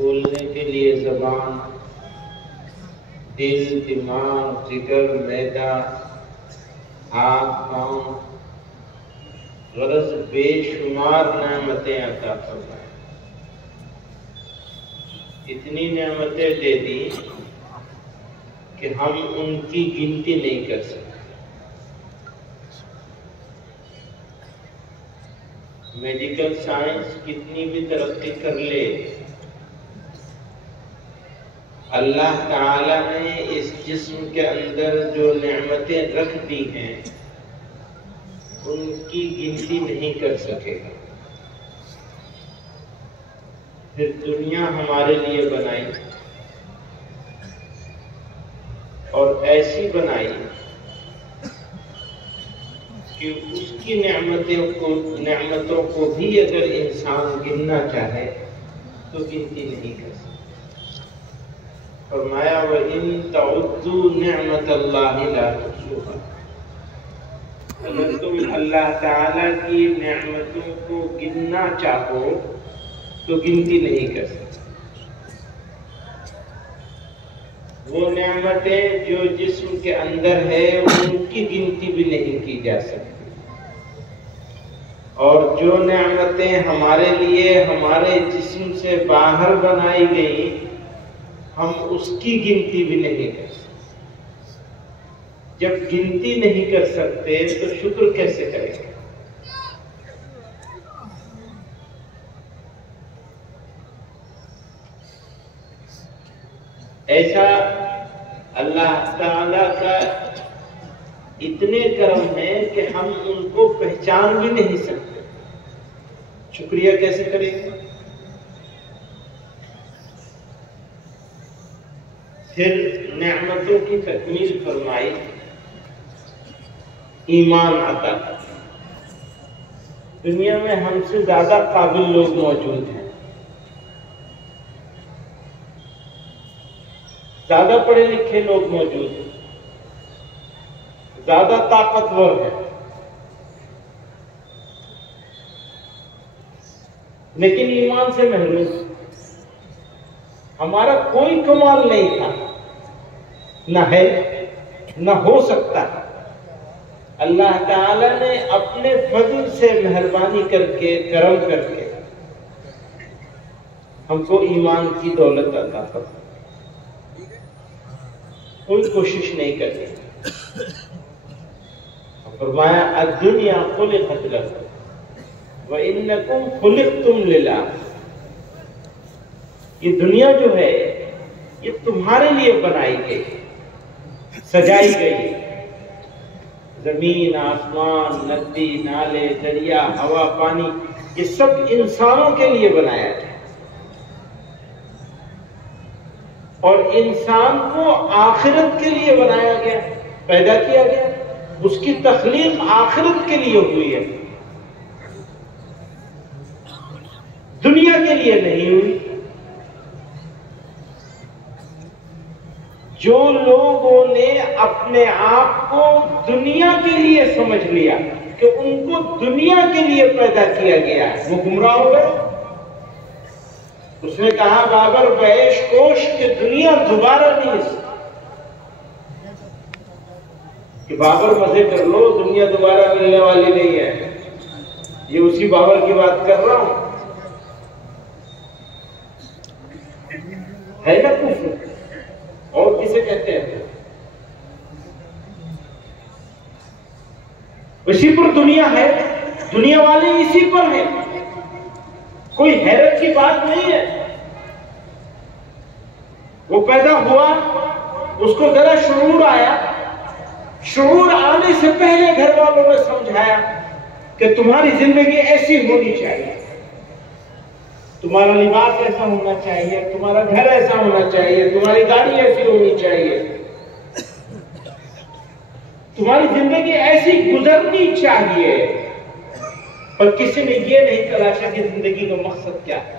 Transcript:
بولنے کے لیے زبان، دل، دماغ، جگر، معدہ، ہاتھ، پاؤں، غرض بے شمار نعمتیں عطا فرمائے. اتنی نعمتیں دے دی کہ ہم ان کی گنتی نہیں کر سکتے. میڈیکل سائنس کتنی بھی ترقی کر لے، اللہ تعالی نے اس جسم کے اندر جو نعمتیں رکھ دی ہیں ان کی گنتی نہیں کر سکے گا. پھر دنیا ہمارے لیے بنائی اور ایسی بنائی کہ اس کی نعمتوں کو بھی اگر انسان گننا چاہے تو گنتی نہیں کر سکتا. فرمایا وَإِن تَعُدُّوا نِعْمَةَ اللَّهِ لَا تُحْصُوهَا. اگر تم اللہ تعالیٰ کی نعمتوں کو گننا چاہو تو گنتی نہیں کر سکتے. وہ نعمتیں جو جسم کے اندر ہے ان کی گنتی بھی نہیں کی جا سکتی، اور جو نعمتیں ہمارے لیے ہمارے جسم سے باہر بنائی گئیں ہم اس کی گنتی بھی نہیں کر سکتے. جب گنتی نہیں کر سکتے تو شکر کیسے کریں گے؟ ایسا اللہ تعالی کا اتنے کرم ہے کہ ہم ان کو پہچان بھی نہیں سکتے. شکریہ کیسے کریں گے؟ پھر نعمتوں کی تکمیل فرمائی، ایمان عطا. دنیا میں ہم سے زیادہ قابل لوگ موجود ہیں، زیادہ پڑھے لکھے لوگ موجود ہیں، زیادہ طاقتور ہیں، لیکن ایمان سے محروم. ہمارا کوئی کمال نہیں تھا، نہ ہے نہ ہو سکتا. اللہ تعالی نے اپنے فضل سے مہربانی کر کے، کرم کر کے ہم کو ایمان کی دولت عطا فرمائی. کوئی کوشش نہیں کرتے. فرمایا الدنیا خلقت لکم وانکم خلقتم للآخرہ. یہ دنیا جو ہے یہ تمہارے لیے بنائی گئی، سجائی گئی. زمین، آسمان، ندی، نالے، دریا، ہوا، پانی، یہ سب انسانوں کے لیے بنایا ہے. اور انسان کو آخرت کے لیے بنایا گیا، پیدا کیا گیا. اس کی تخلیق آخرت کے لیے ہوئی ہے، دنیا کے لیے نہیں ہوئی. جو لوگوں نے اپنے آپ کو دنیا کے لیے سمجھ لیا کہ ان کو دنیا کے لیے پیدا کیا گیا ہے، وہ گمراہ ہو گئے. اس نے کہا بابر بیش کوش کہ دنیا دوبارہ نہیں، کہ بابر مزے کر لو، دنیا دوبارہ ملنے والی نہیں ہے. یہ اسی بابر کی بات کر رہا ہوں. ہے نا کفر؟ اور کسے کہتے ہیں؟ اسی پر دنیا ہے، دنیا والے اسی پر ہیں. کوئی حیرت کی بات نہیں ہے. وہ پیدا ہوا، اس کو ذرا شعور آیا. شعور آنے سے پہلے گھر والوں نے سمجھایا کہ تمہاری زندگی ایسی ہونی چاہیے، تمہارا لباس ایسا ہونا چاہیے، تمہارا گھر ایسا ہونا چاہیے، تمہاری گاڑی ایسی ہونی چاہیے، تمہاری زندگی ایسی گزرنی چاہیے. پر کسی نے یہ نہیں تلاشا کہ زندگی کا مقصد کیا ہے.